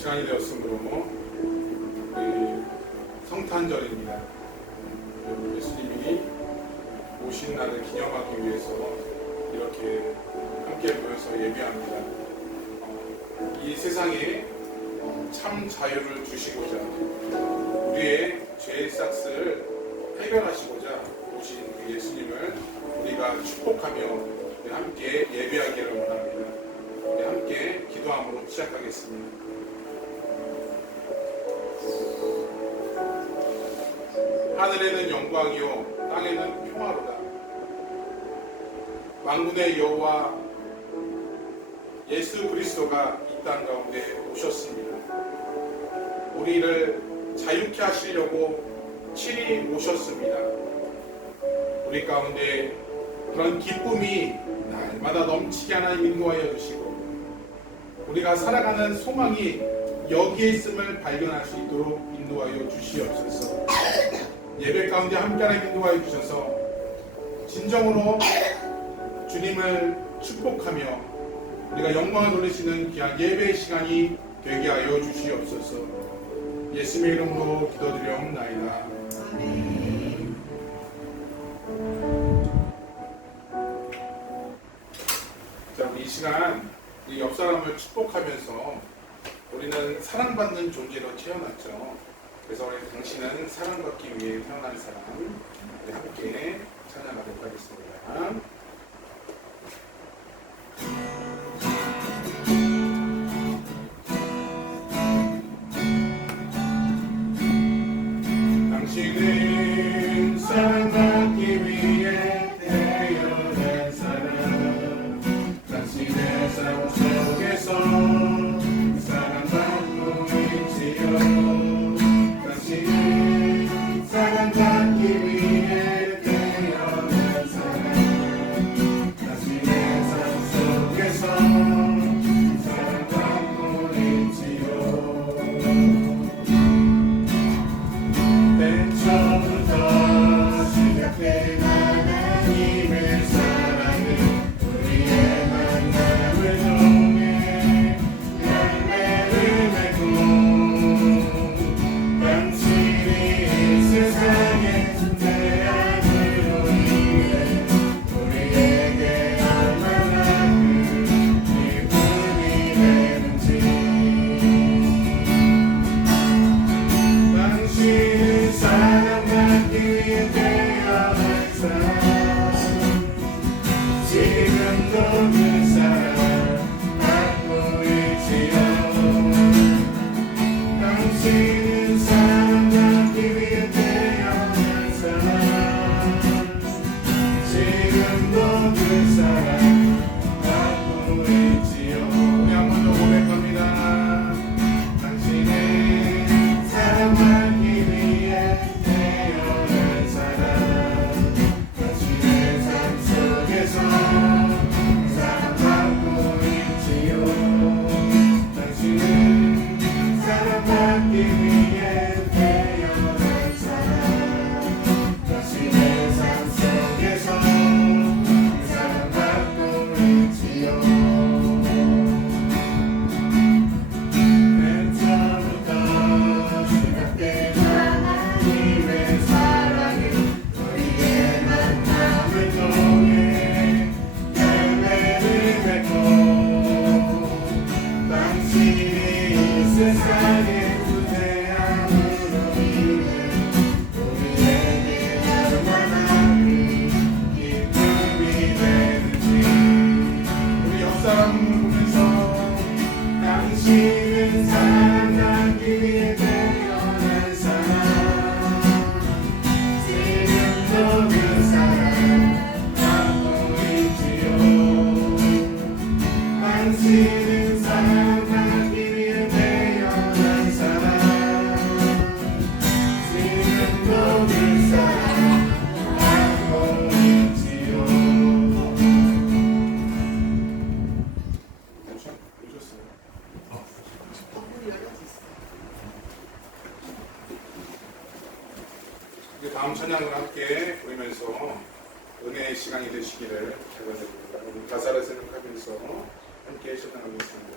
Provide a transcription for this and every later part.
시간이 되었으므로 우리 성탄절입니다. 예수님이 오신 날을 기념하기 위해서 이렇게 함께 모여서 예배합니다. 이 세상에 참 자유를 주시고자 우리의 죄의 싹스를 해결하시고자 오신 그 예수님을 우리가 축복하며 함께 예배하기를 원합니다. 함께 기도함으로 시작하겠습니다. 하늘에는 영광이요 땅에는 평화로다. 만군의 여호와 예수 그리스도가 이 땅 가운데 오셨습니다. 우리를 자유케 하시려고 친히 오셨습니다. 우리 가운데 그런 기쁨이 날마다 넘치게 하나님 인도하여 주시고 우리가 살아가는 소망이 여기에 있음을 발견할 수 있도록 인도하여 주시옵소서. 예배 가운데 함께 하나님 인도하여 주셔서 진정으로 주님을 축복하며 우리가 영광을 돌리시는 귀한 예배의 시간이 되게 하여 주시옵소서. 예수님의 이름으로 기도드리옵나이다. 아멘. 자, 우리 이 시간 이 옆 사람을 축복하면서 우리는 사랑받는 존재로 태어났죠. 그래서 우리 당신은 사랑받기 위해 태어난 사람, 우리 함께 찬양하도록 하겠습니다. 당신은 사랑받기 위해 태어난 사람, 당신의 삶 속에서 사랑받고 있지요. 당신은 사랑받기 위해 태어난 사람, 당신의 삶 속에서 사랑받고 있지요. 맨 처음부터 시작된 하나님의 사랑은 우리의 만남을 통해 열매를 맺고 당신이 이 세상에 존재함으로 인해 우리에게 얼마나 큰 기쁨이 되는지 당신은 사랑받기 위해 태어난 사람, 지금도 그 사랑 받고 있지요. 당신은 사랑받기 위해 태어난 사람, 지금도 그 사랑 받고 있지요. 우리 한 번 더 고백합니다. 당신은 사랑받기 위해 태어난 사람, 당신의 삶 속에서 사랑받고 있지요. 당신은 사랑받기 위해 태어난 사람, 당신의 삶 속에서 사랑받고 있지요. 맨 처음부터 시작된 하나님의 사랑은 우리의 만남을 통해 열매를 맺고 당신이 이 세상에 존재함으로 인해 우리에게 얼마나 큰 기쁨이 되는지 우리 옆 사람 보면서 당신은 사랑받기 위해 태어난 사람, 지금도 그 사랑 받고 있지요. 당신은 사랑받기 위해 태어난 사람, 지금도 그 사랑 받고 있지요. 오셨어요? 이제 다음 찬양을 함께 부르면서 은혜의 시간이 되시기를 기도드립니다. 가사를 생각하면서 함께 찬양하겠습니다.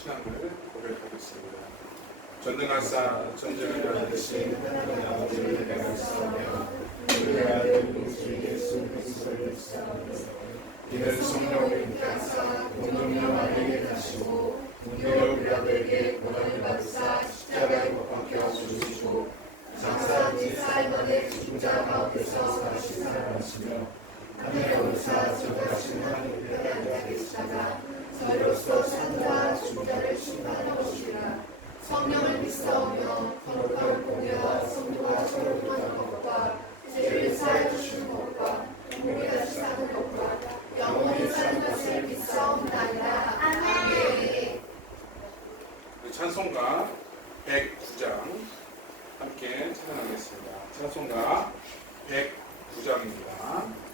신앙을 고백하겠습니다. 전능하사 전쟁을 받으신 하나님 아버지를 내가 믿사오며 그의 아들 우리 예수 그리스도를 믿사오며 이는 성령을 잉태하사 본능력 아래에 가시고 본디오 빌라도에게 고난을 받으사 십자가에 못 박혀 죽으시고 장사 4일 만에 죽은 자 가운데서 다시 살아나시며 하늘에 오르사 전능하신 하나님의 하나님에 계시다가 저희로서 산자 죽은 자를 심판하시리라. 성령을 믿사오며 거룩한 공예와 성도가 서로 통하는 것과 죄를 사해 주시는 것과 몸이 다시 사는 것과 영원히 사는 것을 믿사옵나이다. 아멘. 찬송가 109장 함께 찬양하겠습니다. 찬송가 109장입니다.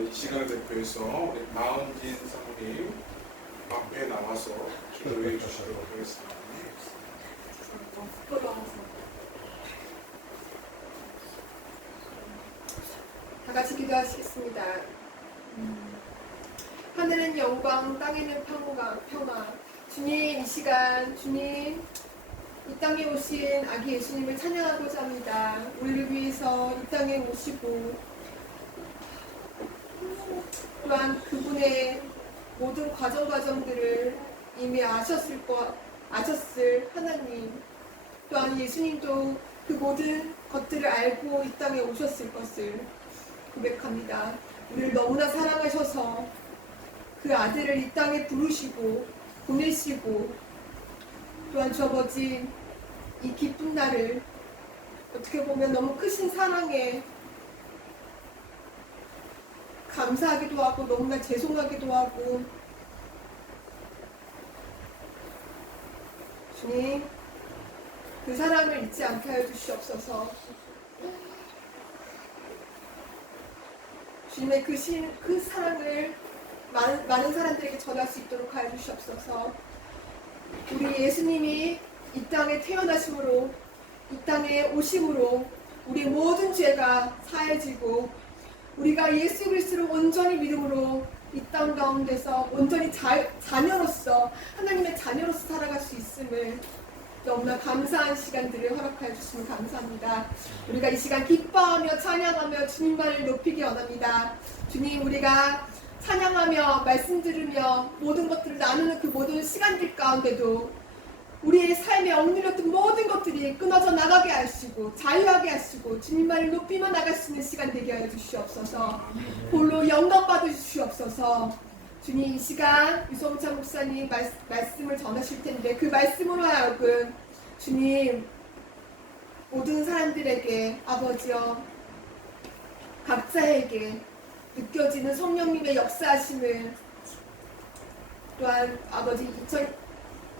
이 시간을 대표해서 우리 마은진 사모님 앞에 나와서 기도해 주시도록 하겠습니다. 다 같이 기도하시겠습니다. 하늘은 영광, 땅에는 평화. 주님, 이 시간 주님 이 땅에 오신 아기 예수님을 찬양하고자 합니다. 우리를 위해서 이 땅에 오시고 또한 그분의 모든 과정들을 이미 아셨을 하나님, 또한 예수님도 그 모든 것들을 알고 이 땅에 오셨을 것을 고백합니다. 우리를 너무나 사랑하셔서 그 아들을 이 땅에 부르시고 보내시고, 또한 주 아버지 이 기쁜 날을 어떻게 보면 너무 크신 사랑에 감사하기도 하고 너무나 죄송하기도 하고 주님 그 사랑을 잊지 않게 하여 주시옵소서. 주님의 그 사랑을 많은 사람들에게 전할 수 있도록 하여 주시옵소서. 우리 예수님이 이 땅에 태어나심으로 이 땅에 오심으로 우리 모든 죄가 사해지고 우리가 예수 그리스도를 온전히 믿음으로 이 땅 가운데서 온전히 자녀로서 하나님의 자녀로서 살아갈 수 있음을 너무나 감사한 시간들을 허락하여 주시면 감사합니다. 우리가 이 시간 기뻐하며 찬양하며 주님만을 높이기 원합니다. 주님, 우리가 찬양하며 말씀 들으며 모든 것들을 나누는 그 모든 시간들 가운데도 우리의 삶에 억눌렸던 모든 것들이 끊어져 나가게 하시고 자유하게 하시고 주님만을 높이며 나갈 수 있는 시간 되게 하여 주시옵소서. 홀로 영광 받으시옵소서. 주님, 이 시간 유성찬 목사님 말씀을 전하실 텐데 그 말씀으로 하여금 주님 모든 사람들에게 아버지여 각자에게 느껴지는 성령님의 역사하심을 또한 아버지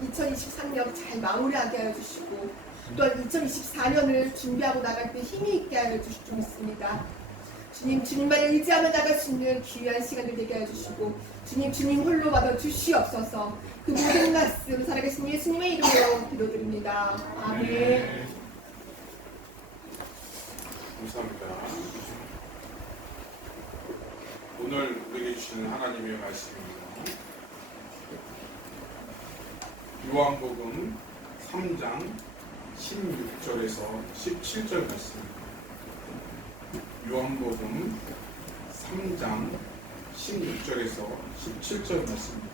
2023년 잘 마무리하게 하여 주시고 또한 2024년을 준비하고 나갈 때 힘이 있게 하여 주실 줄 믿습니다. 주님, 주님만을 의지하며 나갈 수 있는 귀한 시간을 되게 하여 주시고 주님 홀로 받아 주시옵소서. 그 모든 말씀 살아계신 예수님의 이름으로 기도드립니다. 아멘. 감사합니다. 오늘 우리에게 주시는 하나님의 말씀입니다. 요한복음 3장 16절에서 17절 말씀입니다. 요한복음 3장 16절에서 17절 말씀입니다.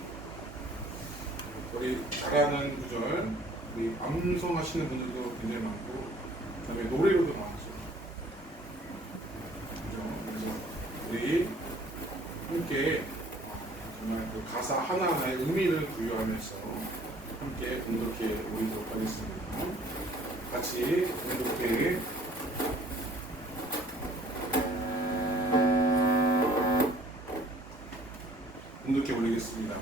우리 잘하는 구절, 우리 암송하시는 분들도 굉장히 많고, 그 다음에 노래로도 많죠. 그래서 우리 함께 정말 그 가사 하나하나의 의미를 부여하면서 함께 공독해 오도록 하겠습니다. 같이 공독해 올리겠습니다.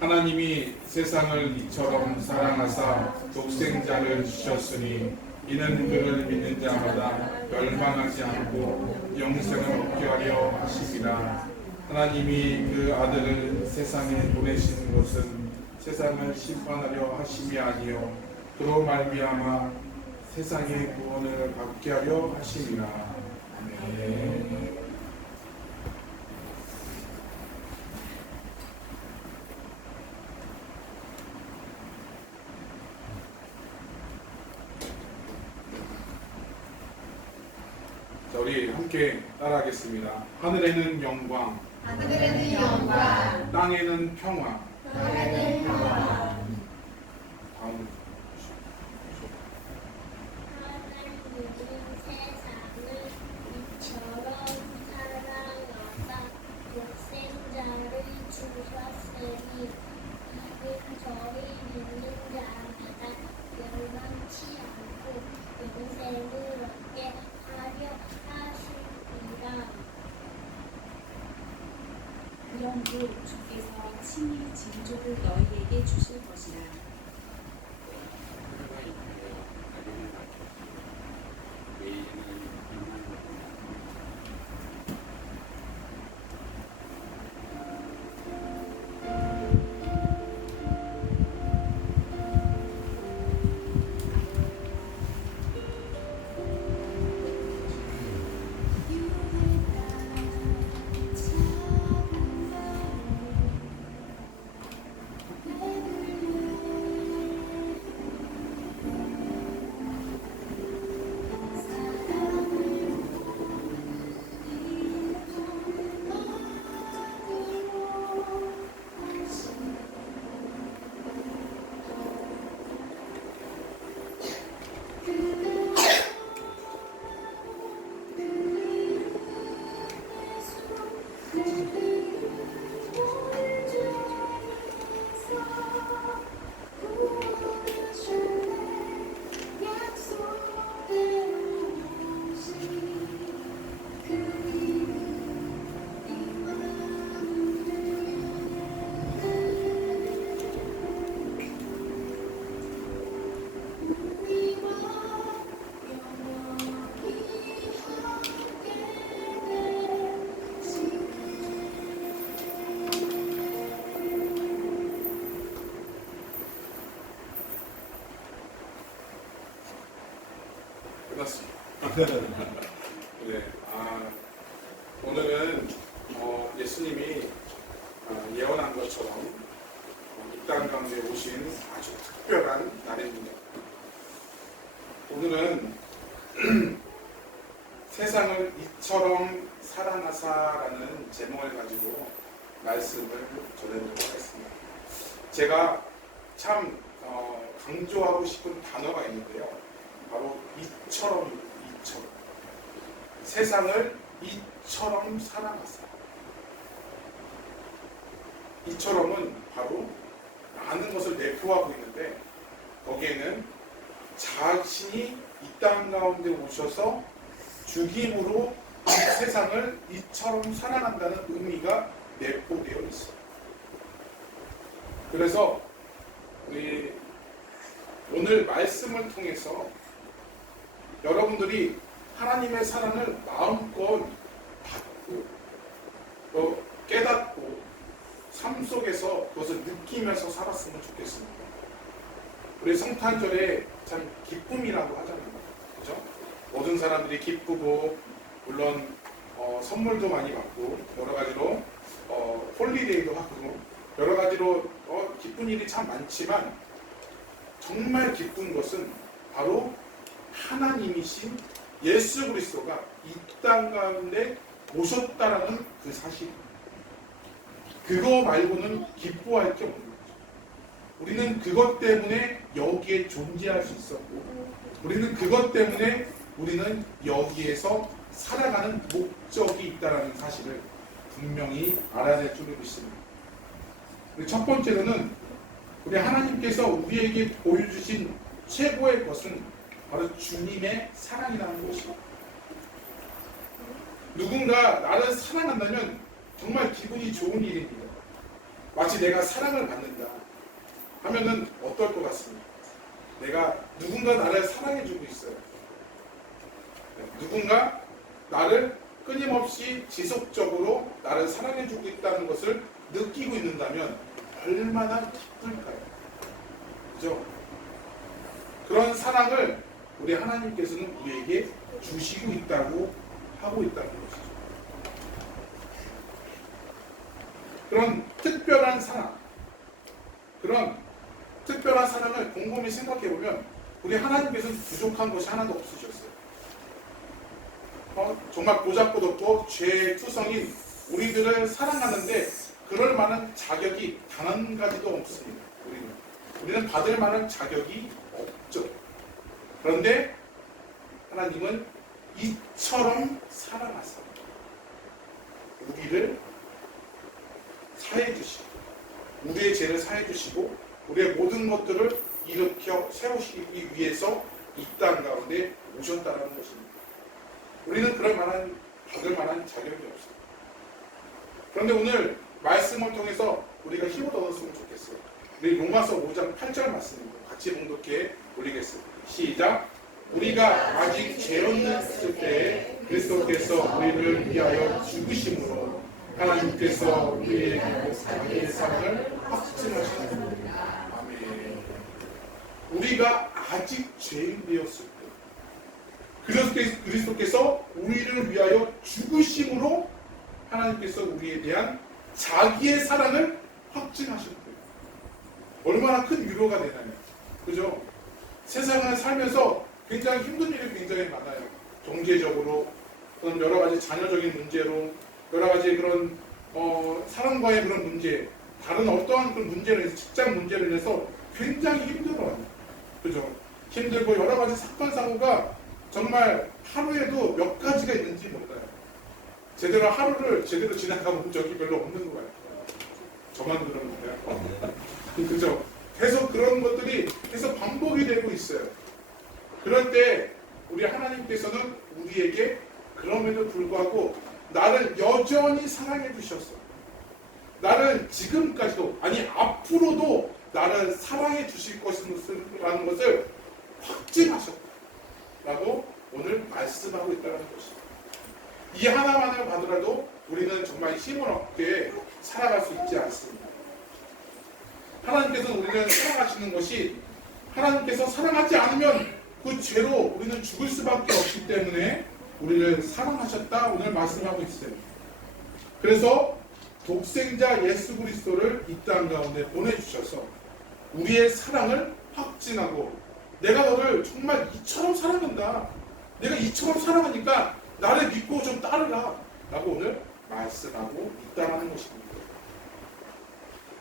하나님이 세상을 이처럼 사랑하사 독생자를 주셨으니 이는 그를 믿는 자마다 멸망하지 않고 영생을 얻게 하려 하심이라. 하나님이 그 아들을 세상에 보내신 것은 세상을 심판하려 하심이 아니요 그로 말미암아 세상의 구원을 받게 하려 하심이라. 아멘. 자, 우리 함께 따라하겠습니다. 하늘에는 영광, 하늘에는 영광, 땅에는 평화. 땅에는 평화. 다음으로 하나님은 세상을 이처럼 사랑하사 독생자를 주셨으니 이는 저희 믿는 자마다 멸망치 않고 영생을 얻게 하려 하심이라. 그러므로 주께서 친히 징조를 너희에게 주실 것이라. 내 끝났습니다. 네, 오늘은 예수님이 예언한 것처럼 이 땅 가운데 오신 아주 특별한 날입니다. 오늘은 세상을 이처럼 사랑하사라는 제목을 가지고 말씀을 전해드리도록 하겠습니다. 제가 참 강조하고 싶은 단어가 있는데요. 바로 이처럼. 세상을 이처럼 사랑하사. 이처럼은 바로 많은 것을 내포하고 있는데 거기에는 자신이 이 땅 가운데 오셔서 죽임으로 이 세상을 이처럼 사랑한다는 의미가 내포되어 있어요. 그래서 우리 오늘 말씀을 통해서 여러분들이 하나님의 사랑을 마음껏 받고 깨닫고 삶 속에서 그것을 느끼면서 살았으면 좋겠습니다. 우리 성탄절에 참 기쁨이라고 하잖아요. 그죠? 모든 사람들이 기쁘고 물론 선물도 많이 받고 여러 가지로 홀리데이도 하고 여러 가지로 기쁜 일이 참 많지만 정말 기쁜 것은 바로 하나님이신 예수 그리스도가 이 땅 가운데 오셨다라는 그 사실입니다. 그거 말고는 기뻐할 게 없는 거죠. 우리는 그것 때문에 여기에 존재할 수 있었고 우리는 그것 때문에 우리는 여기에서 살아가는 목적이 있다는 사실을 분명히 알아야 될 줄을 믿습니다. 첫 번째로는 우리 하나님께서 우리에게 보여주신 최고의 것은 바로 주님의 사랑이라는 것입니다. 누군가 나를 사랑한다면 정말 기분이 좋은 일입니다. 마치 내가 사랑을 받는다 하면은 어떨 것 같습니까? 내가 누군가 나를 사랑해주고 있어요. 누군가 나를 끊임없이 지속적으로 나를 사랑해주고 있다는 것을 느끼고 있는다면 얼마나 기쁠까요? 그죠? 그런 사랑을 우리 하나님께서는 우리에게 주시고 있다고 하고 있다는 것이죠. 그런 특별한 사랑, 그런 특별한 사랑을 곰곰이 생각해보면 우리 하나님께서는 부족한 것이 하나도 없으셨어요. 정말 보잘것없고 죄의 투성인 우리들을 사랑하는데 그럴 만한 자격이 단 한 가지도 없습니다. 우리는 받을 만한 자격이 없죠. 그런데 하나님은 이처럼 사랑하사 우리를 사해 주시고 우리의 죄를 사해 주시고 우리의 모든 것들을 일으켜 세우시기 위해서 이 땅 가운데 오셨다는 것입니다. 우리는 그럴 만한 받을 만한 자격이 없습니다. 그런데 오늘 말씀을 통해서 우리가 힘을 얻었으면 좋겠어요. 우리 로마서 5장 8절 말씀입니다. 같이 봉독해 올리겠습니다. 시작. 우리가 아직 죄였을 때 그리스도께서 우리를 위하여 죽으심으로 하나님께서 우리에게 자기의 사랑을 확증하시느니라. 아멘. 우리가 아직 죄인 되었을 때 그리스도께서 우리를 위하여 죽으심으로 하나님께서 우리에 대한 자기의 사랑을 확증하셨대요. 얼마나 큰 위로가 되나요? 그죠? 세상을 살면서 굉장히 힘든 일이 굉장히 많아요. 경제적으로, 또는 여러 가지 자녀적인 문제로, 여러 가지 그런 사람과의 그런 문제, 다른 어떠한 그런 문제로 인해서, 직장 문제로 인해서 굉장히 힘들어요. 그죠? 힘들고 여러 가지 사건 사고가 정말 하루에도 몇 가지가 있는지 몰라요. 하루를 제대로 지나가고 본 적이 별로 없는 것 같아요. 저만 그런 거예요. 그죠? 계속 그런 것들이 계속 반복이 되고 있어요. 그럴 때 우리 하나님께서는 우리에게 그럼에도 불구하고 나를 여전히 사랑해 주셨어. 나를 지금까지도, 아니 앞으로도 나를 사랑해 주실 것이라는 것을 확증하셨다라고 오늘 말씀하고 있다는 것입니다. 이 하나만을 받으라도 우리는 정말 힘을 얻게 살아갈 수 있지 않습니다. 하나님께서 우리를 사랑하시는 것이, 하나님께서 사랑하지 않으면 그 죄로 우리는 죽을 수밖에 없기 때문에 우리를 사랑하셨다 오늘 말씀하고 있어요. 그래서 독생자 예수 그리스도를 이 땅 가운데 보내주셔서 우리의 사랑을 확증하고 내가 너를 정말 이처럼 사랑한다. 내가 이처럼 사랑하니까 나를 믿고 좀 따르라 라고 오늘 말씀하고 있다는 것입니다.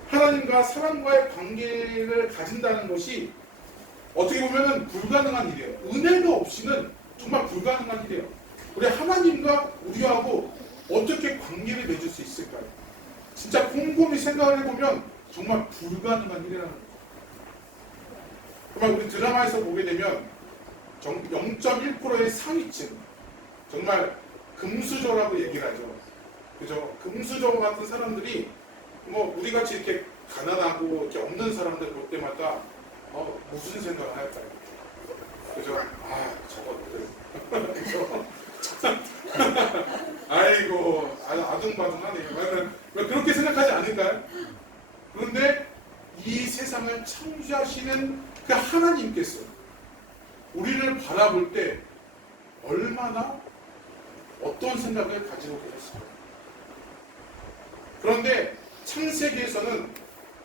하나님과 사람과의 관계를 가진다는 것이 어떻게 보면 불가능한 일이에요. 은혜가 없이는 정말 불가능한 일이에요. 우리 하나님과 우리하고 어떻게 관계를 맺을 수 있을까요? 진짜 곰곰이 생각을 해보면 정말 불가능한 일이라는 거예요. 정말 우리 드라마에서 보게 되면 0.1%의 상위층, 정말 금수저라고 얘기를 하죠. 그죠? 금수저 같은 사람들이 뭐 우리같이 이렇게 가난하고 이렇게 없는 사람들 볼 때마다 무슨 생각을 할까요? 그죠? 아, 저것들. 그죠? 아이고, 아둥바둥하네요. 왜 그렇게 생각하지 않을까요? 그런데 이 세상을 창조하시는 그 하나님께서 우리를 바라볼 때 얼마나 어떤 생각을 가지고 계셨을까요? 그런데 창세기에서는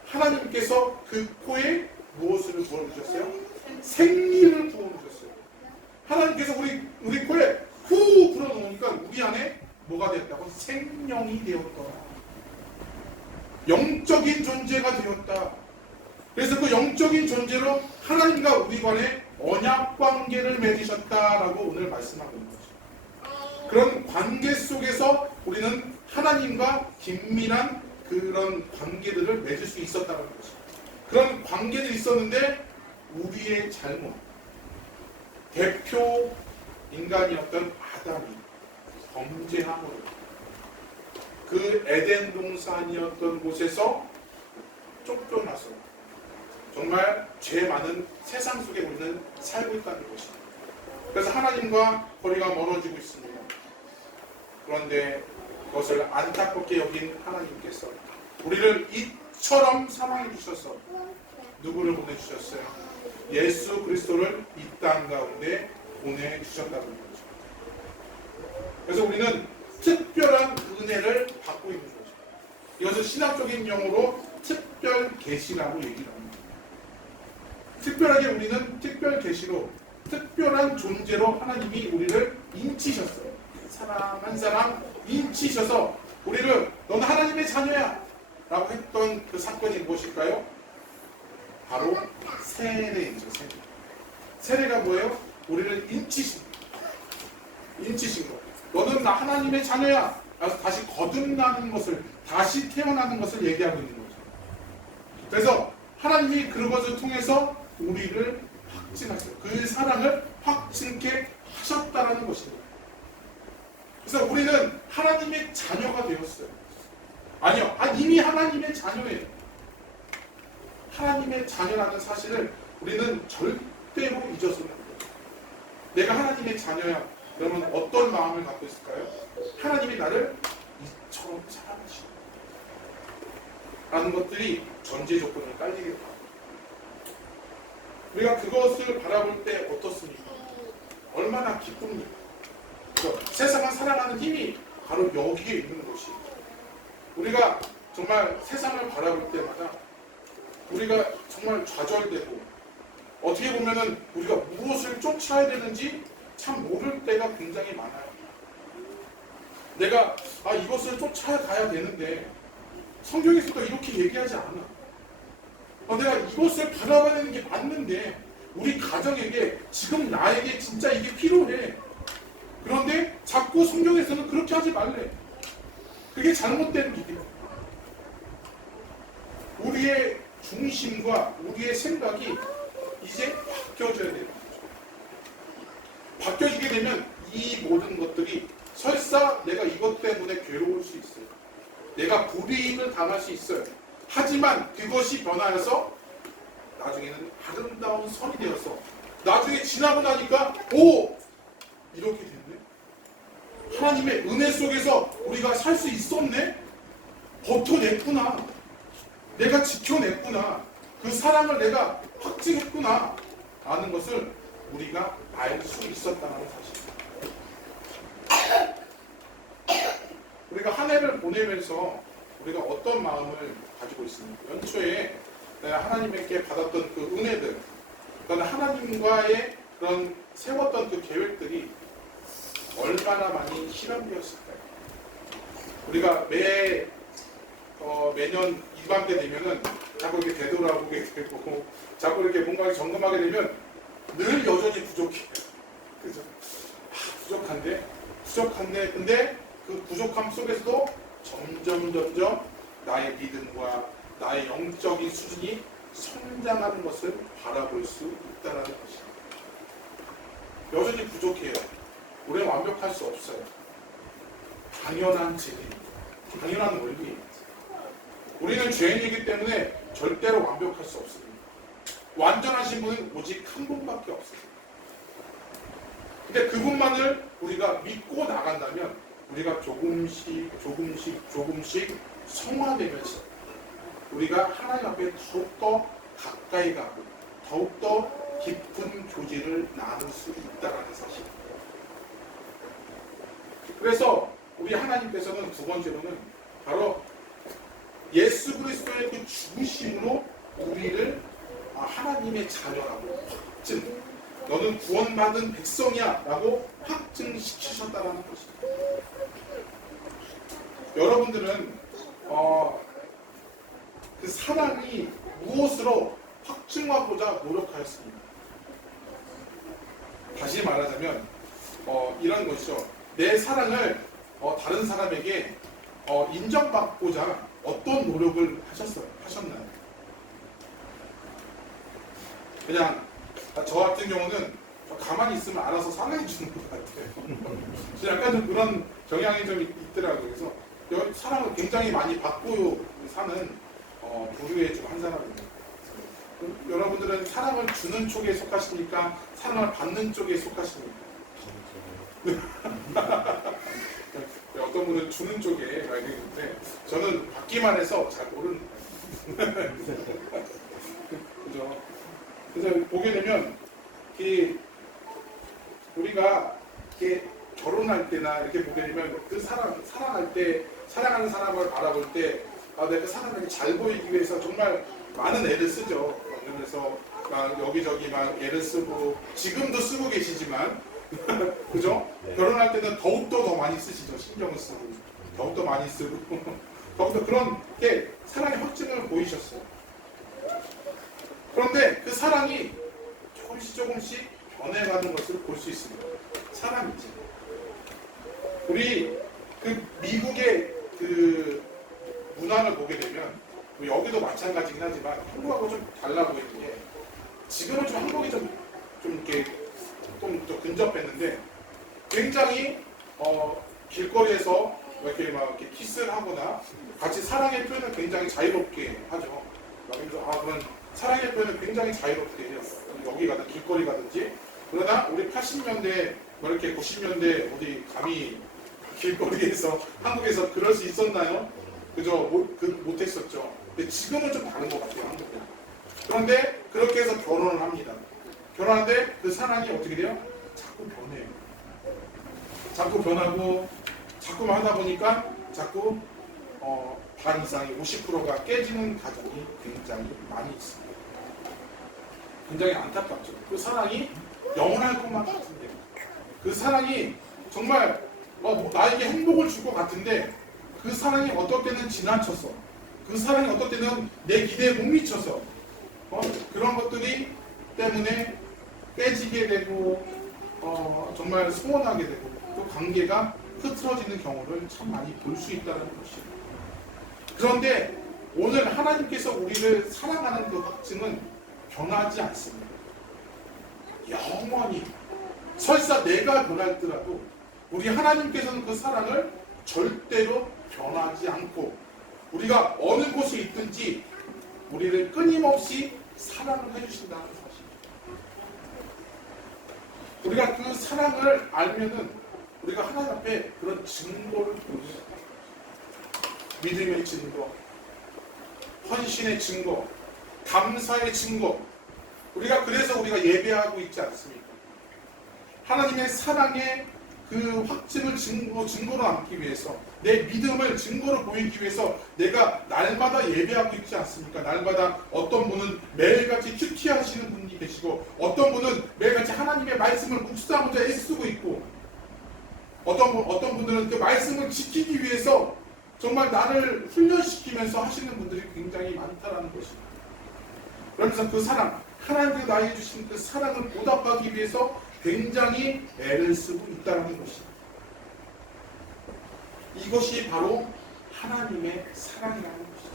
하나님께서 그 코에 무엇을 부어주셨어요? 생리를 부어주셨어요. 하나님께서 우리 코에 후 불어넣으니까 우리 안에 뭐가 되었다고? 생명이 되었더라. 영적인 존재가 되었다. 그래서 그 영적인 존재로 하나님과 우리 간에 언약 관계를 맺으셨다라고 오늘 말씀하고 있는 거죠. 그런 관계 속에서 우리는 하나님과 긴밀한 그런 관계들을 맺을 수 있었다는 거죠. 그런 관계들이 있었는데 우리의 잘못, 대표 인간이었던 아담이 범죄함으로 그 에덴 동산이었던 곳에서 쫓겨나서 정말 죄 많은 세상 속에 우리는 살고 있다는 것입니다. 그래서 하나님과 거리가 멀어지고 있습니다. 그런데 그것을 안타깝게 여긴 하나님께서 우리를 이처럼 사랑해 주셔서 누구를 보내주셨어요? 예수 그리스도를 이 땅 가운데 보내주셨다는 거죠. 그래서 우리는 특별한 은혜를 받고 있는 거죠. 이것을 신학적인 용어로 특별 계시라고 얘기를 합니다. 특별하게 우리는 특별 계시로 특별한 존재로 하나님이 우리를 인치셨어요. 사람 한 사람 인치셔서 우리를 너는 하나님의 자녀야 라고 했던 그 사건이 무엇일까요? 바로 세례이죠. 세례가 뭐예요? 우리를 인치신 거. 너는 나 하나님의 자녀야. 그래서 다시 거듭나는 것을, 다시 태어나는 것을 얘기하고 있는 거죠. 그래서 하나님이 그것을 통해서 우리를 확증하셨어요. 그 사랑을 확증케 하셨다라는 것입니다. 그래서 우리는 하나님의 자녀가 되었어요. 아니요, 이미 하나님의 자녀예요. 하나님의 자녀라는 사실을 우리는 절대로 잊어서는 안 돼요. 내가 하나님의 자녀야. 그러면 어떤 마음을 갖고 있을까요? 하나님이 나를 이처럼 사랑하시고 라는 것들이 전제 조건을 깔리게 됩니다. 우리가 그것을 바라볼 때 어떻습니까? 얼마나 기쁩니까? 세상을 사랑하는 힘이 바로 여기에 있는 것이에요. 우리가 정말 세상을 바라볼 때마다 우리가 정말 좌절되고 어떻게 보면은 우리가 무엇을 쫓아야 되는지 참 모를 때가 굉장히 많아요. 내가 이것을 쫓아가야 되는데 성경에서도 이렇게 얘기하지 않아. 내가 이것을 바라봐야 되는 게 맞는데 우리 가정에게 지금 나에게 진짜 이게 필요해. 그런데 자꾸 성경에서는 그렇게 하지 말래. 그게 잘못된 길이에요. 우리의 중심과 우리의 생각이 이제 바뀌어져야 돼요. 바뀌어지게 되면 이 모든 것들이 설사 내가 이것 때문에 괴로울 수 있어요. 내가 불이익을 당할 수 있어요. 하지만 그것이 변하여서 나중에는 아름다운 선이 되어서 나중에 지나고 나니까 이렇게 됐네. 하나님의 은혜 속에서 우리가 살 수 있었네. 버텨냈구나. 내가 지켜냈구나. 그 사랑을 내가 확증했구나. 라는 것을 우리가 알 수 있었다는 사실. 우리가 한 해를 보내면서 우리가 어떤 마음을 가지고 있습니까? 연초에 내가 하나님께 받았던 그 은혜들, 그러니까 하나님과의 그런 세웠던 그 계획들이 얼마나 많이 실현되었을까요? 우리가 매년 이맘때 되면은 자꾸 이렇게 되돌아보게 되고 자꾸 이렇게 뭔가 점검하게 되면 늘 여전히 부족해요. 그죠? 부족한데 근데 그 부족함 속에서도 점점 나의 믿음과 나의 영적인 수준이 성장하는 것을 바라볼 수 있다는 것입니다. 여전히 부족해요. 우리는 완벽할 수 없어요. 당연한 진리입니다. 당연한 원리입니다. 우리는 죄인이기 때문에 절대로 완벽할 수 없습니다. 완전하신 분은 오직 한 분밖에 없습니다. 근데 그분만을 우리가 믿고 나간다면 우리가 조금씩 성화되면서 우리가 하나님 앞에 더욱더 가까이 가고 더욱더 깊은 교제를 나눌 수 있다는 사실. 그래서 우리 하나님께서는 두 번째로는 바로 예수 그리스도의 그 죽으심으로 우리를 하나님의 자녀라고 즉 너는 구원받은 백성이야 라고 확증시키셨다는 것입니다. 여러분들은 그 사랑이 무엇으로 확증하고자 노력하였습니까? 다시 말하자면 이런 것이죠. 내 사랑을 다른 사람에게 인정받고자 어떤 노력을 하셨나요? 그냥 저 같은 경우는 가만히 있으면 알아서 사랑해 주는 것 같아요. 약간 좀 그런 경향이 좀 있더라고요. 그래서 사랑을 굉장히 많이 받고 사는 부류의 좀 한 사람입니다. 여러분들은 사랑을 주는 쪽에 속하십니까? 사랑을 받는 쪽에 속하십니까? 어떤 분은 주는 쪽에 가야 되는데 저는 받기만 해서 잘 모르는 거예요. 그죠? 그래서 보게 되면 우리가 이렇게 결혼할 때나 이렇게 보게 되면 그 사랑할 때 사랑하는 사람을 바라볼 때 내가 그 사람에게 잘 보이기 위해서 정말 많은 애를 쓰죠. 그래서 여기저기 막 애를 쓰고 지금도 쓰고 계시지만 그죠? 네. 결혼할 때는 더욱더 더 많이 쓰시죠. 신경을 쓰고 더욱더 많이 쓰고 더욱더 그런 게 사랑의 확증을 보이셨어요. 그런데 그 사랑이 조금씩 변해가는 것을 볼 수 있습니다. 사람이지. 우리 그 미국의 그 문화를 보게 되면 여기도 마찬가지긴 하지만 한국하고 좀 달라 보이는 게 지금은 좀 한국이 좀 이렇게 좀 더 근접했는데 굉장히 길거리에서 이렇게 막 이렇게 키스를 하거나 같이 사랑의 표현을 굉장히 자유롭게 하죠. 그래서 그런 사랑의 표현을 굉장히 자유롭게 해요. 여기 가든 길거리 가든지. 그러나 우리 80년대 이렇게 90년대 어디 감히 길거리에서 한국에서 그럴 수 있었나요? 그죠? 못했었죠. 근데 지금은 좀 다른 것 같아요. 한국은. 그런데 그렇게 해서 결혼을 합니다. 결혼하는데 그 사랑이 어떻게 돼요? 자꾸 변해요. 자꾸 변하고 자꾸만 하다 보니까 자꾸 반 이상이 50%가 깨지는 가정이 굉장히 많이 있습니다. 굉장히 안타깝죠. 그 사랑이 영원할 것만 같은데 그 사랑이 정말 나에게 행복을 줄 것 같은데 그 사랑이 어떨 때는 지나쳐서 그 사랑이 어떨 때는 내 기대에 못 미쳐서 그런 것들이 때문에 깨지게 되고 정말 소원하게 되고 또 관계가 흐트러지는 경우를 참 많이 볼 수 있다는 것입니다. 그런데 오늘 하나님께서 우리를 사랑하는 그 확증은 변하지 않습니다. 영원히 설사 내가 변할더라도 우리 하나님께서는 그 사랑을 절대로 변하지 않고 우리가 어느 곳에 있든지 우리를 끊임없이 사랑을 해주신다는 사실. 우리가 그 사랑을 알면은 우리가 하나님 앞에 그런 증거를 보여줘요. 믿음의 증거, 헌신의 증거, 감사의 증거. 우리가 그래서 우리가 예배하고 있지 않습니까? 하나님의 사랑의 그 확증을 증거로 남기 위해서, 내 믿음을 증거로 보이기 위해서 내가 날마다 예배하고 있지 않습니까? 날마다 어떤 분은 매일같이 큐티하시는 분이 계시고, 어떤 분은 매일같이 하나님의 말씀을 묵상하고자 애쓰고 있고, 어떤 분들은 그 말씀을 지키기 위해서 정말 나를 훈련시키면서 하시는 분들이 굉장히 많다라는 것입니다. 그러면서 그 사랑, 하나님께서 나에게 주신 그 사랑을 보답하기 위해서 굉장히 애를 쓰고 있다는 것입니다. 이것이 바로 하나님의 사랑이라는 것이죠.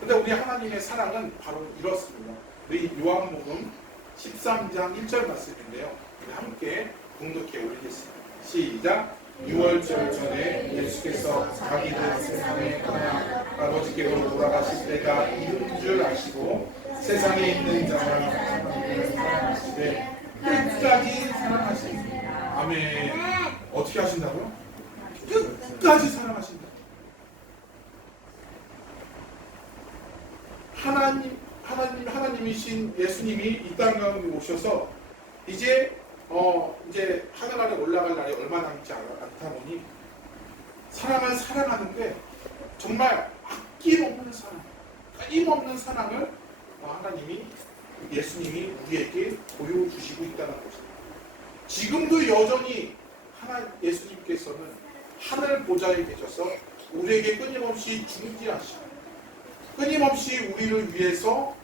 그런데 우리 하나님의 사랑은 바로 이렇습니다. 우리 요한복음 13장 1절 말씀인데요. 우리 함께 공독해 올리겠습니다. 시작. 6월절 전에 예수께서 자기를 세상에 떠나 아버지께로 돌아가실 때가 이른 줄 아시고 세상에 있는 자를 사랑하시되 끝까지 사랑하십니다. 아멘. 어떻게 하신다고요? 끝까지 사랑하신다. 하나님이신 예수님이 이 땅 가운데 오셔서 이제 하늘나라에 올라갈 날이 얼마 남지 않다 보니 사랑은 사랑하는데 정말 아낌없는 사랑, 끊임없는 사랑을 하나님이, 예수님이 우리에게 보여주시고 있다는 것입니다. 지금도 여전히 예수님께서는 하늘 보좌에 계셔서 우리에게 끊임없이 중지하시고 끊임없이 우리를 위해서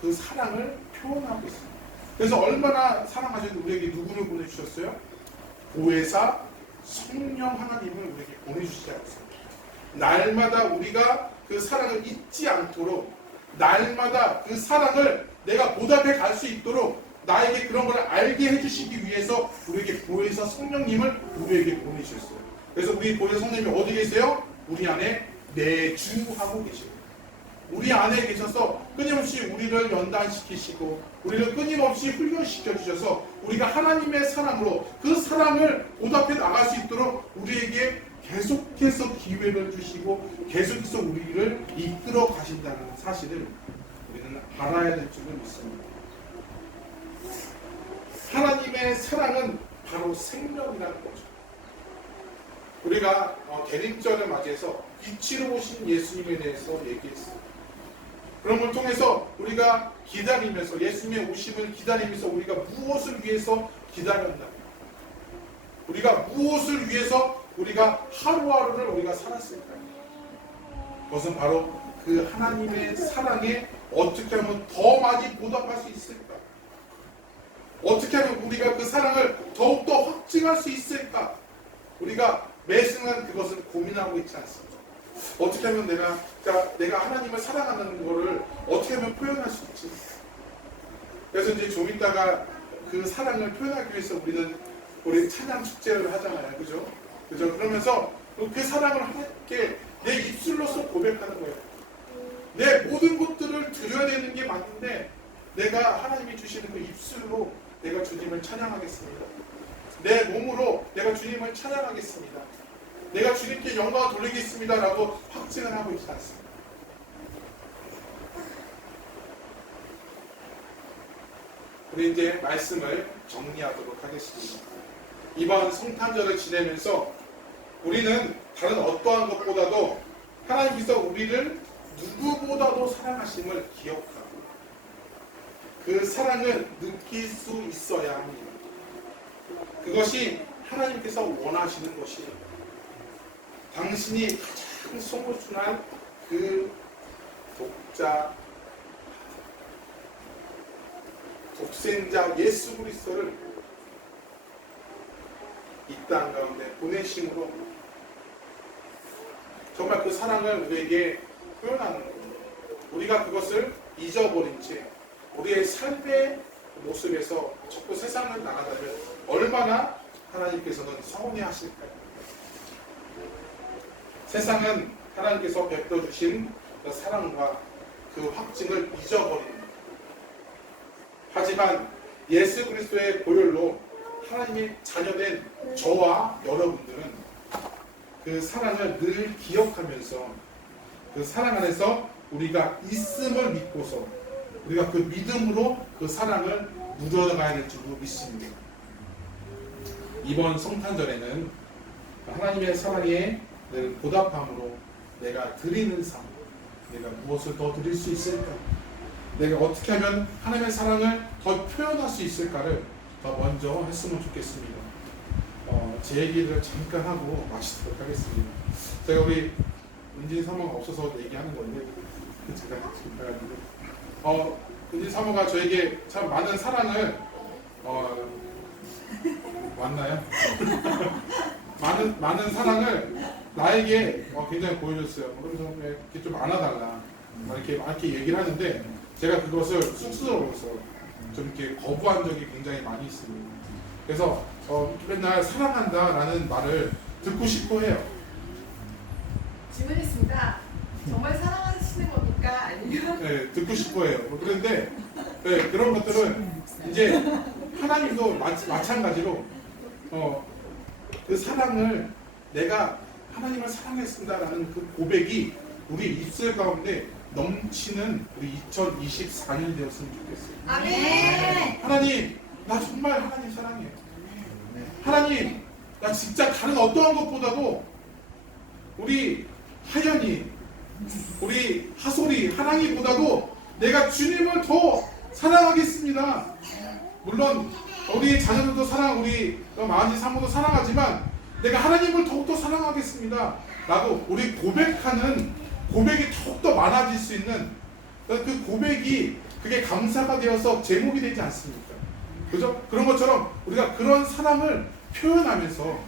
그 사랑을 표현하고 있습니다. 그래서 얼마나 사랑하셨는데 우리에게 누구를 보내주셨어요? 보혜사 성령 하나님을 우리에게 보내주시지 않습니다. 날마다 우리가 그 사랑을 잊지 않도록, 날마다 그 사랑을 내가 보답해 갈 수 있도록 나에게 그런 걸 알게 해주시기 위해서 우리에게 보혜사 성령님을 우리에게 보내주셨어요. 그래서 우리 보혜사 성령님이 어디 계세요? 우리 안에 내주하고 계십니다. 우리 안에 계셔서 끊임없이 우리를 연단시키시고 우리를 끊임없이 훈련시켜 주셔서 우리가 하나님의 사랑으로 그 사랑을 보답해 나갈 수 있도록 우리에게 계속해서 기회를 주시고 계속해서 우리를 이끌어 가신다는 사실을 우리는 알아야 될 줄을 믿습니다. 하나님의 사랑은 바로 생명이라는 거죠. 우리가 대림절을 맞이해서 빛으로 오신 예수님에 대해서 얘기했어요. 그런 걸 통해서 우리가 기다리면서, 예수님의 오심을 기다리면서 우리가 무엇을 위해서 기다렸나? 우리가 무엇을 위해서 우리가 하루하루를 우리가 살았을까? 그것은 바로 그 하나님의 사랑에 어떻게 하면 더 많이 보답할 수 있을까? 어떻게 하면 우리가 그 사랑을 더욱더 확증할 수 있을까? 우리가 매 순간 그것을 고민하고 있지 않습니까? 어떻게 하면 내가 하나님을 사랑하는 거를 어떻게 하면 표현할 수 있지? 그래서 이제 좀 이따가 그 사랑을 표현하기 위해서 우리 찬양 축제를 하잖아요. 그죠? 그러면서 그 사랑을 하나님께 내 입술로서 고백하는 거예요. 내 모든 것들을 드려야 되는 게 맞는데 내가 하나님이 주시는 그 입술로 내가 주님을 찬양하겠습니다. 내 몸으로 내가 주님을 찬양하겠습니다. 내가 주님께 영광을 돌리겠습니다 라고 확증을 하고 있지 않습니다. 우리 이제 말씀을 정리하도록 하겠습니다. 이번 성탄절을 지내면서 우리는 다른 어떠한 것보다도 하나님께서 우리를 누구보다도 사랑하심을 기억하고 그 사랑을 느낄 수 있어야 합니다. 그것이 하나님께서 원하시는 것이에요. 당신이 가장 소모순한 그 독생자 예수 그리스도를 이 땅 가운데 보내심으로 정말 그 사랑을 우리에게 표현하는 거예요. 우리가 그것을 잊어버린 채 우리의 삶의 모습에서 자꾸 세상을 나가다면 얼마나 하나님께서는 서운해 하실까요? 세상은 하나님께서 베풀어 주신 그 사랑과 그 확증을 잊어버립니다. 하지만 예수 그리스도의 보혈로 하나님의 자녀된 저와 여러분들은 그 사랑을 늘 기억하면서 그 사랑 안에서 우리가 있음을 믿고서 우리가 그 믿음으로 그 사랑을 묻어가야 될 줄 믿습니다. 이번 성탄절에는 하나님의 사랑에 늘 보답함으로 내가 드리는 삶, 내가 무엇을 더 드릴 수 있을까? 내가 어떻게 하면 하나님의 사랑을 더 표현할 수 있을까를 더 먼저 했으면 좋겠습니다. 제 얘기를 잠깐 하고 마치도록 하겠습니다. 제가 우리 은진 사모가 없어서 얘기하는 건데 제가 해가지고 은진 사모가 저에게 참 많은 사랑을 맞나요? 많은 사랑을 나에게 굉장히 보여줬어요. 그래서 이렇게 좀 안아달라 이렇게 얘기를 하는데 제가 그것을 쑥스러워서 좀 이렇게 거부한 적이 굉장히 많이 있습니다. 그래서 맨날 사랑한다라는 말을 듣고 싶어 해요. 질문했습니다. 정말 사랑하시는 겁니까? 아니면 네, 듣고 싶어 해요. 그런데 네, 그런 것들은 이제 하나님도 마찬가지로 그 사랑을 내가 하나님을 사랑했습니다라는 그 고백이 우리 입술 가운데 넘치는 우리 2024년이 되었으면 좋겠어요. 아멘. 하나님, 나 정말 하나님 사랑해요. 하나님, 나 진짜 다른 어떠한 것보다도 우리 하연이, 우리 하솔이, 하랑이보다도 내가 주님을 더 사랑하겠습니다. 물론 우리 자녀들도 우리 마흔지 사모도 사랑하지만 내가 하나님을 더욱더 사랑하겠습니다. 라고 우리 고백이 더욱더 많아질 수 있는 그 고백이 그게 감사가 되어서 제목이 되지 않습니까? 그죠? 그런 것처럼 우리가 그런 사랑을 표현하면서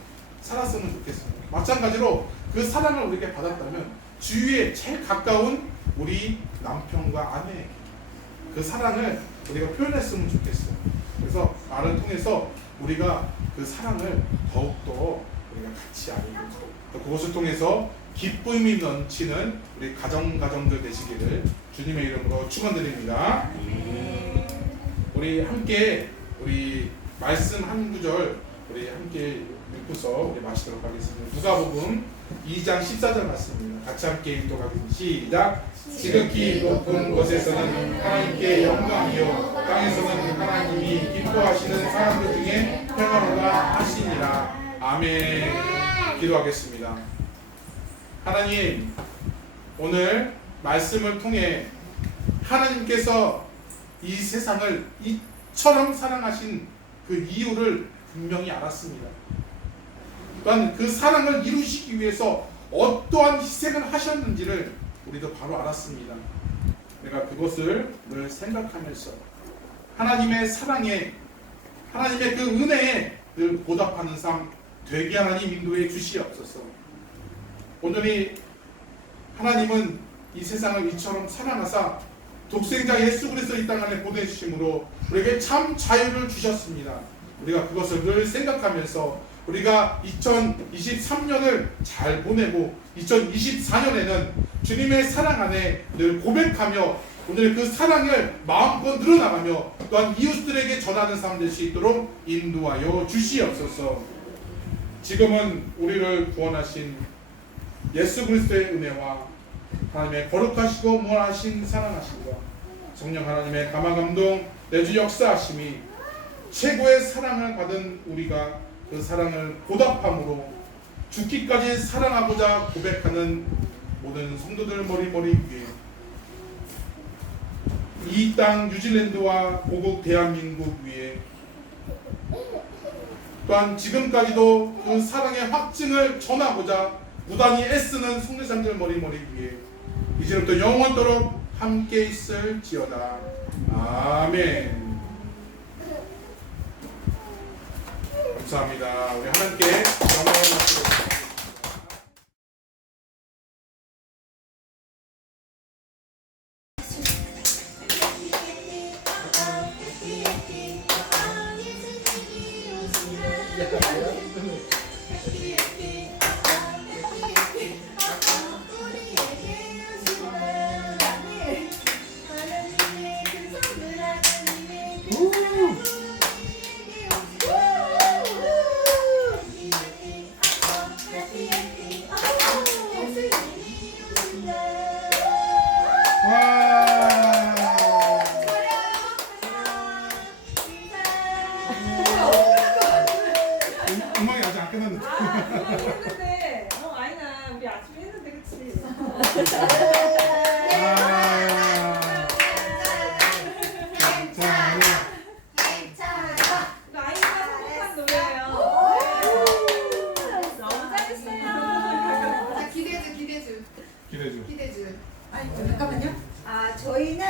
살았으면 좋겠습니다. 마찬가지로 그 사랑을 우리에게 받았다면 주위에 제일 가까운 우리 남편과 아내에게 그 사랑을 우리가 표현했으면 좋겠어요. 그래서 말을 통해서 우리가 그 사랑을 더욱더 우리가 같이 알고 그것을 통해서 기쁨이 넘치는 우리 가정들 되시기를 주님의 이름으로 축원드립니다. 우리 함께 우리 말씀 한 구절 우리 함께 읽고서 우리 마치도록 하겠습니다. 누가복음 2장 14절 말씀입니다. 같이 함께 읽도록 하겠습니다. 시작. 지극히 높은 곳에서는 하나님께 영광이요 땅에서는 하나님이 기뻐하시는 사람들 중에 평화로라 하시니라. 아멘. 기도하겠습니다. 하나님, 오늘 말씀을 통해 하나님께서 이 세상을 이처럼 사랑하신 그 이유를 분명히 알았습니다. 또한 그 사랑을 이루시기 위해서 어떠한 희생을 하셨는지를 우리도 바로 알았습니다. 내가 그것을 늘 생각하면서 하나님의 사랑에, 하나님의 그 은혜에 늘 보답하는 삶 되게 하나님 인도해 주시옵소서. 오늘이 하나님은 이 세상을 이처럼 사랑하사 독생자 예수 그리스도 이 땅 안에 보내주심으로 우리에게 참 자유를 주셨습니다. 우리가 그것을 늘 생각하면서 우리가 2023년을 잘 보내고 2024년에는 주님의 사랑 안에 늘 고백하며 오늘 그 사랑을 마음껏 늘어나가며 또한 이웃들에게 전하는 삶 될 수 있도록 인도하여 주시옵소서. 지금은 우리를 구원하신 예수 그리스도의 은혜와 하나님의 거룩하시고 무한하신 사랑하심과 성령 하나님의 감화감동 내주 역사하심이 최고의 사랑을 받은 우리가 그 사랑을 보답함으로 죽기까지 사랑하고자 고백하는 모든 성도들 머리머리 위에 이 땅 뉴질랜드와 고국 대한민국 위에 또한 지금까지도 그 사랑의 확증을 전하고자 무단히 애쓰는 성도님들 머리머리 위에 이제부터 영원토록 함께 있을지어다. 아멘. 감사합니다. 우리 하나님께 영광을 드리겠습니다. 하나님의 그 선을 하는 음악이 아직 안 끝났는데. 했는데, 아이나 우리 아침에 했는데, 그치? 우리 아이가 선곡한 노래예요. 너무 잘했어요. 자, 기대주. 잠깐만요. 저희는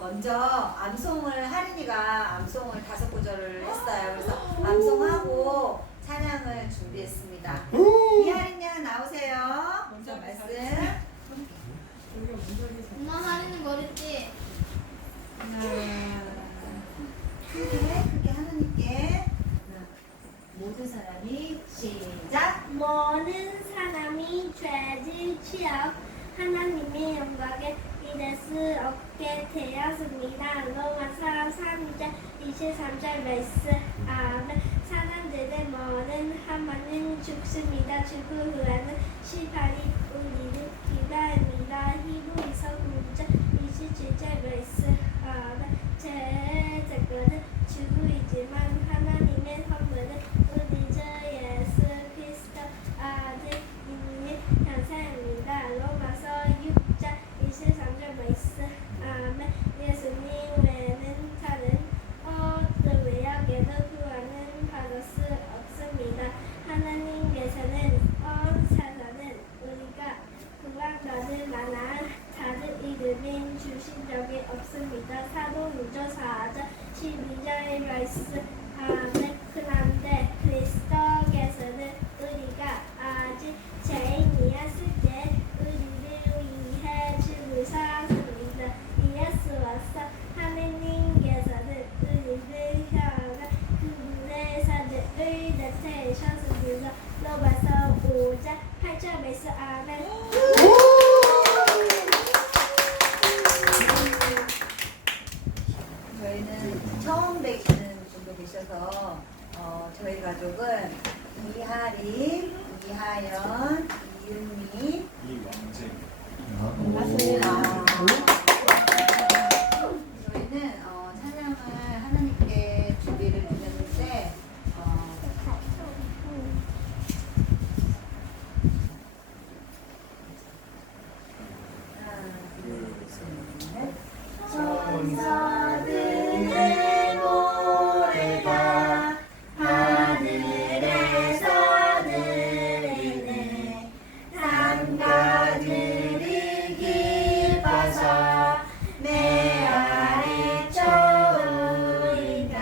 먼저 암송을 하린이가 암송을 5구절을 했어요. 그래서 암송하고 찬양을 준비했습니다. 이하린 양 나오세요. 먼저 말씀. 엄마 하리는 뭐랬지? 크게 하나님께 모든 사람이 시작. 모든 사람이 죄질 취업 하나님의 영광에 이를 수 없게 되었습니다. 로마서 3장 23절 말씀. 아멘. 사람들의 모든 하나님 죽습니다. 죽고 후에는 시발이 우리를 기다립니다. 히브리서 9장 27절 말씀. 아멘. 죄책거는 죽음이지만 하나님의 선물은 우리 주 예수 그리스도 아들님의 형상입니다. 로마서 6장 23절 말씀. 아멘. 예수님 외에는 다른 어떤 외약에도 구원은 받을 수 없습니다. 하나님께서는 온 세상은 우리가 구원받을 만한 다른 이름이 주신 적이 없습니다. 사도행전 4장 12절 말씀. 아멘. 그런데 그리스도께서는 우리가 아직 죄인이었을 때 우리를 위해 죽으셨습니다. 이에서와서 하느님께서는 우리를 향한 그분의 사랑을 나타내셨습니다. 로마서 5장 8절 말씀. 아멘. 저희는 처음 뵙는 분도 계셔서 저희 가족은 이하린, 이하연, 이은미, 저희는 찬양을 하나님께 준비를 드렸는데 하나, 둘, 셋, 넷. 천사들의 노래가 하늘에서 들리네. 삼가들이 기뻐서 내 아래 초우리다.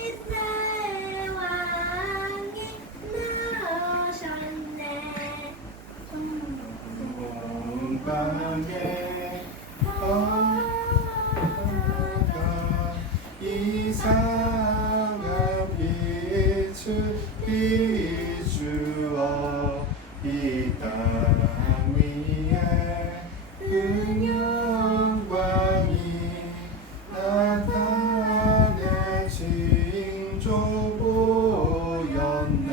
이스라엘 왕이 나오셨네. 방에 어가 이상한 빛을 비추어 이 땅 위에 그 영광이 나타내 징조 보였네.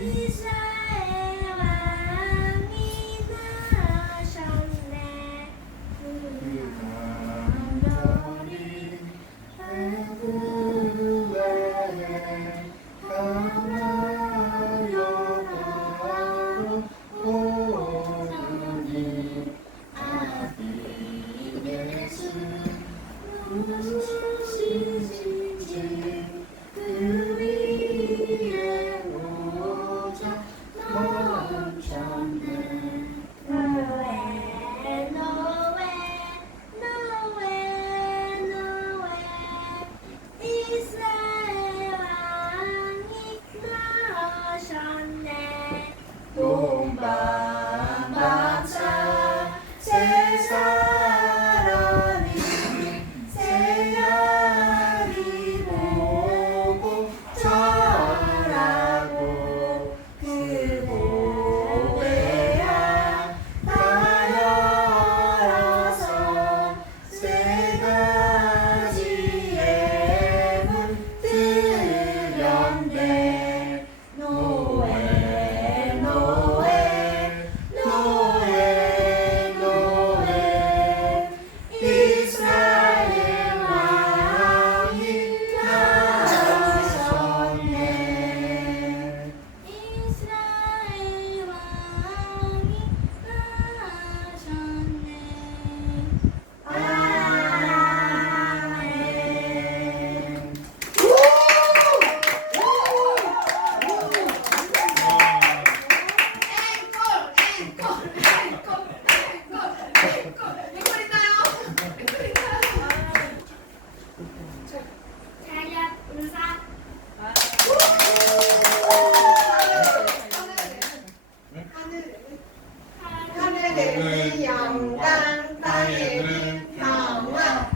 이스라엘 왕이 나오셨네. 그 강렬이 베들레헴 가나요 바로 오르니 아기 예수 누구시지 그 위에 오자 멈췄네. 이스라엘 왕이 나오셨네. 동방마차 세 사람이 새날이 보고 절하고 그 보배야 나열어서 세 가지의 문 드렸네. 노엘 노엘 노엘 노엘 이스라엘 왕이 나오셨네. 이스라엘 왕이 나오셨네. 아멘. 자력 의사. 하늘에는 영광, 땅에는 평화.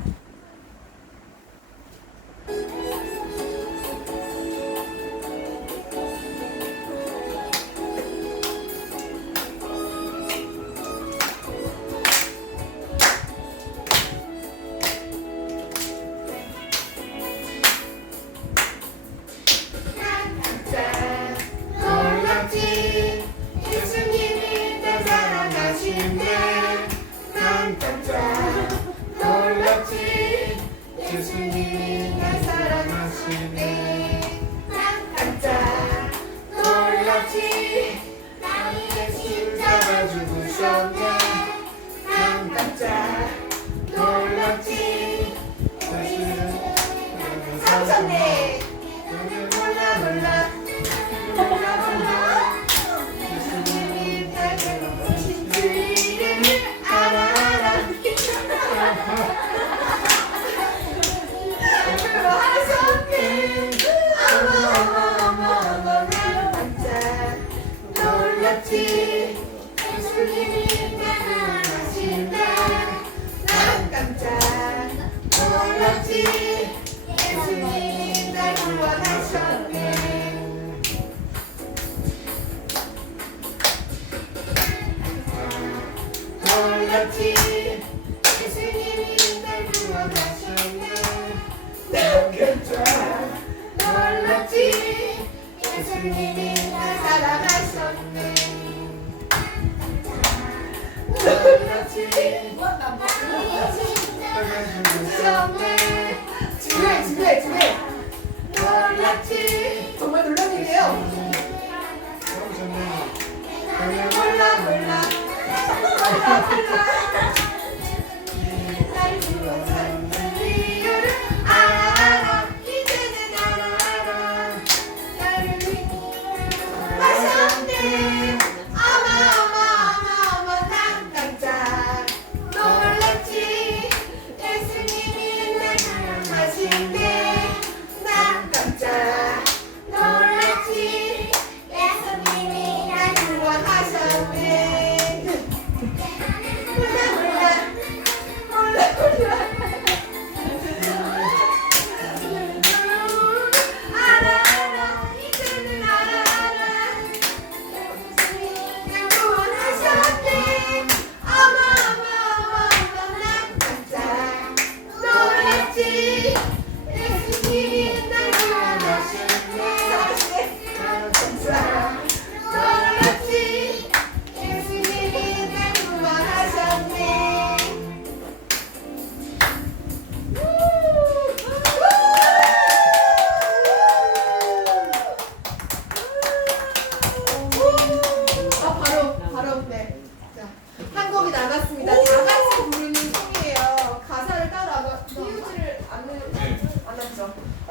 놀랍지 예수님이 날 사랑하시네. 난 깜짝 놀랍지 예수님이 날 사랑하시네. 난 깜짝 놀랍지 나의 십자가 죽으셨네. 난 깜짝 놀랍지 예수님이 사셨네. 몰라 몰라 예수님이 날 데려오신 그 이름을 알아. 하셨네. 어머 난 깜짝 놀랐지. 예수님이 날 사랑하신다. 난 깜짝 놀랐지. 예수님이 날 구원하셨네. 놀랐지 예수님이 날 구원하셨네. 난 깜짝 놀랐지 예수님이 날 사랑하셨네. 놀랐지 예수님이 날 구원하셨네.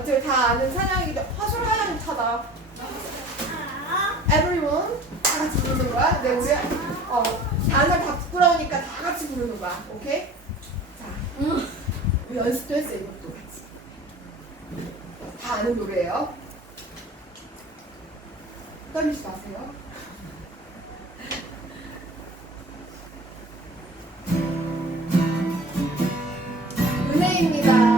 어차피 다 아는 찬양이기도 화술 하나는 차다. Everyone 다 같이 부르는 거야. 네, 우리 다른 사람 다 부끄러우니까 다 같이 부르는 거야. 오케이? 자, 우리 연습도 했어 이것도 같이. 다 아는 노래예요. 떨리지 마세요. 은혜입니다.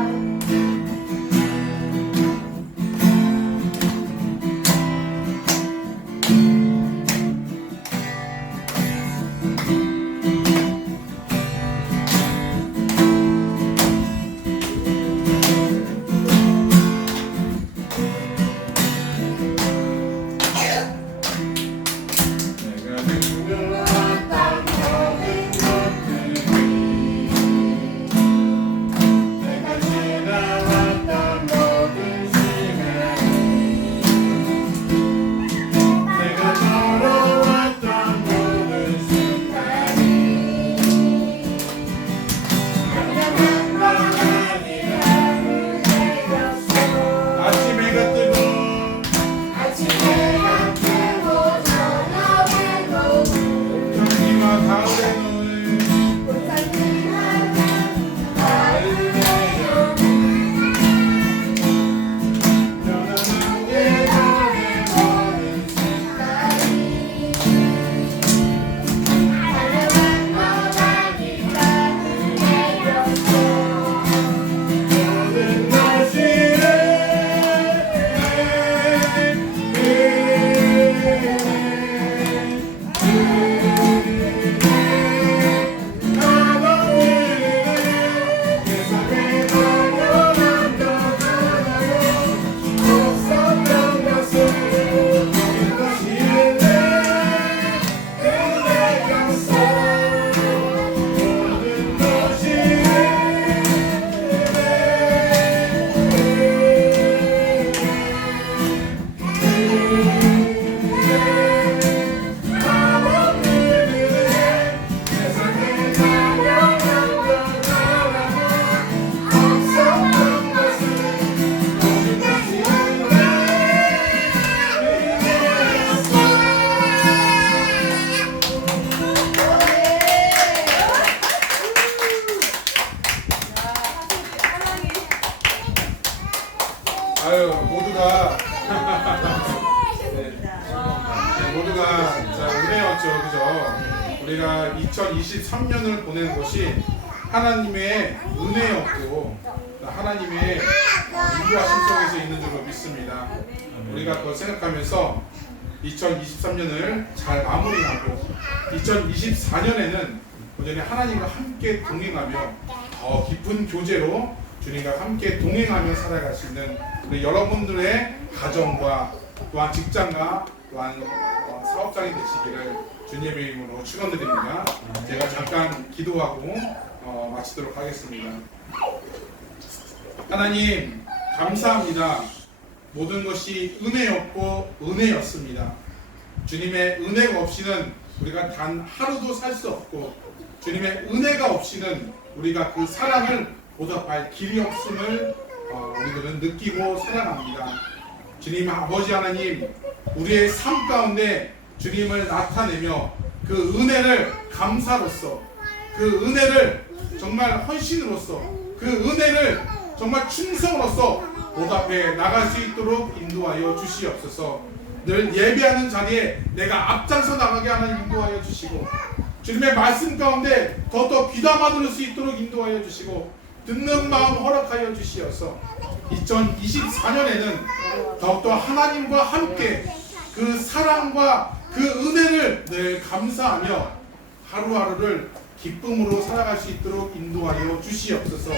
아유 모두가 모두가 자 은혜였죠, 그죠? 우리가 2023년을 보낸 것이 하나님의 은혜였고 하나님의 인도하심 속에서 있는 줄로 믿습니다. 우리가 그걸 생각하면서 2023년을 잘 마무리하고 2024년에는 여전히 하나님과 함께 동행하며 더 깊은 교제로 주님과 함께 동행하며 살아갈 수 있는 우리 여러분들의 가정과 또한 직장과 또한 사업장이 되시기를 주님의 이름으로 축원드립니다. 제가 잠깐 기도하고 마치도록 하겠습니다. 하나님 감사합니다. 모든 것이 은혜였고 은혜였습니다. 주님의 은혜가 없이는 우리가 단 하루도 살 수 없고 주님의 은혜가 없이는 우리가 그 사랑을 보답할 길이 없음을 우리들은 느끼고 살아갑니다. 주님 아버지 하나님, 우리의 삶 가운데 주님을 나타내며 그 은혜를 감사로서, 그 은혜를 정말 헌신으로서, 그 은혜를 정말 충성으로서 보답해 나갈 수 있도록 인도하여 주시옵소서. 늘 예배하는 자리에 내가 앞장서 나가게 하는 인도하여 주시고, 주님의 말씀 가운데 더더 귀담아 들을 수 있도록 인도하여 주시고, 듣는 마음 허락하여 주시어서 2024년에는 더욱더 하나님과 함께 그 사랑과 그 은혜를 늘 감사하며 하루하루를 기쁨으로 살아갈 수 있도록 인도하여 주시옵소서.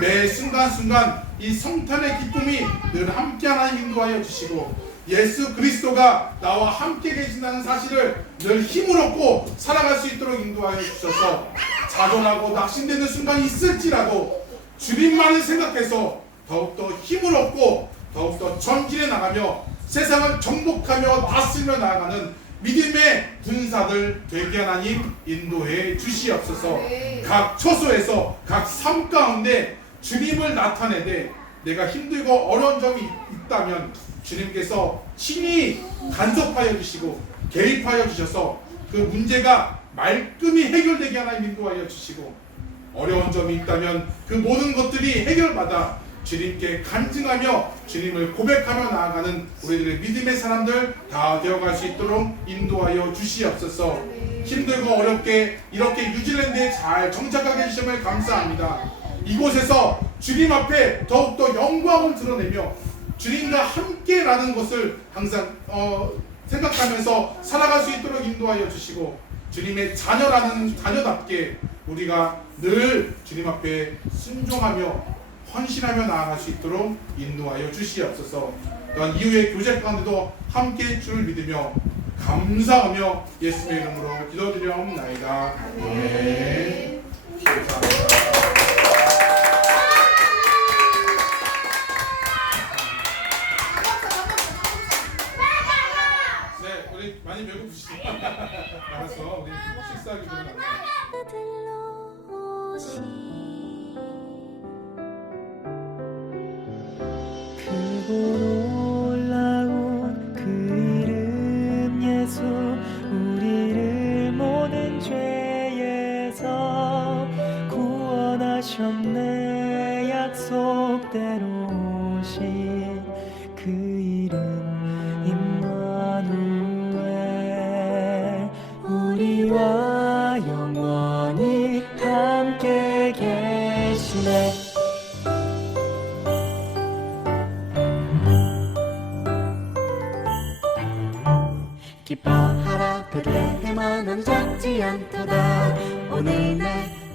매 순간순간 이 성탄의 기쁨이 늘 함께 하나님 인도하여 주시고, 예수 그리스도가 나와 함께 계신다는 사실을 늘 힘을 얻고 살아갈 수 있도록 인도하여 주셔서 좌절하고 낙심되는 순간이 있을지라도 주님만을 생각해서 더욱더 힘을 얻고 더욱더 전진해 나가며 세상을 정복하며 다스리며 나아가는 믿음의 군사들 되게 하나님 인도해 주시옵소서. 각 처소에서 각 삶 가운데 주님을 나타내되 내가 힘들고 어려운 점이 있다면 주님께서 친히 간섭하여 주시고 개입하여 주셔서 그 문제가 말끔히 해결되게 하나님 인도하여 주시고, 어려운 점이 있다면 그 모든 것들이 해결받아 주님께 간증하며 주님을 고백하며 나아가는 우리들의 믿음의 사람들 다 되어갈 수 있도록 인도하여 주시옵소서. 힘들고 어렵게 이렇게 뉴질랜드에 잘 정착하게 해주심을 감사합니다. 이곳에서 주님 앞에 더욱더 영광을 드러내며 주님과 함께라는 것을 항상 생각하면서 살아갈 수 있도록 인도하여 주시고, 주님의 자녀답게 우리가 늘 주님 앞에 순종하며 헌신하며 나아갈 수 있도록 인도하여 주시옵소서. 또한 이후의 교제 가운데도 함께 줄 믿으며 감사하며 예수의 이름으로 기도드리옵나이다. 아멘. 감사합니다. 네, 우리 많이 배고프시죠? 알았어, 우리 식사하기 전에 크고 놀라운 그 이름 예수, 우리를 모든 죄에서 구원하셨네. 약속대로 오신 그 이름 임마누엘, 우리와 영원히 함께 계시네. 기뻐하라 베들레헴아, 넌 작지 않도다. 오늘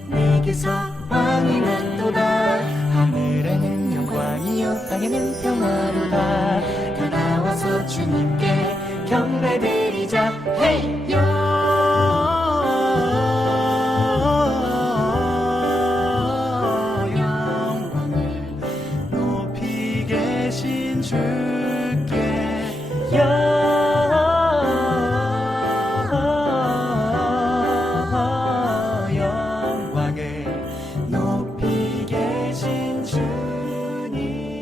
내게서 왕이 났도다. 하늘에는 영광이요 땅에는 평화로다. 다 나와서 주님께 경배드리자. 헤이요. 영광을 높이 계신 주께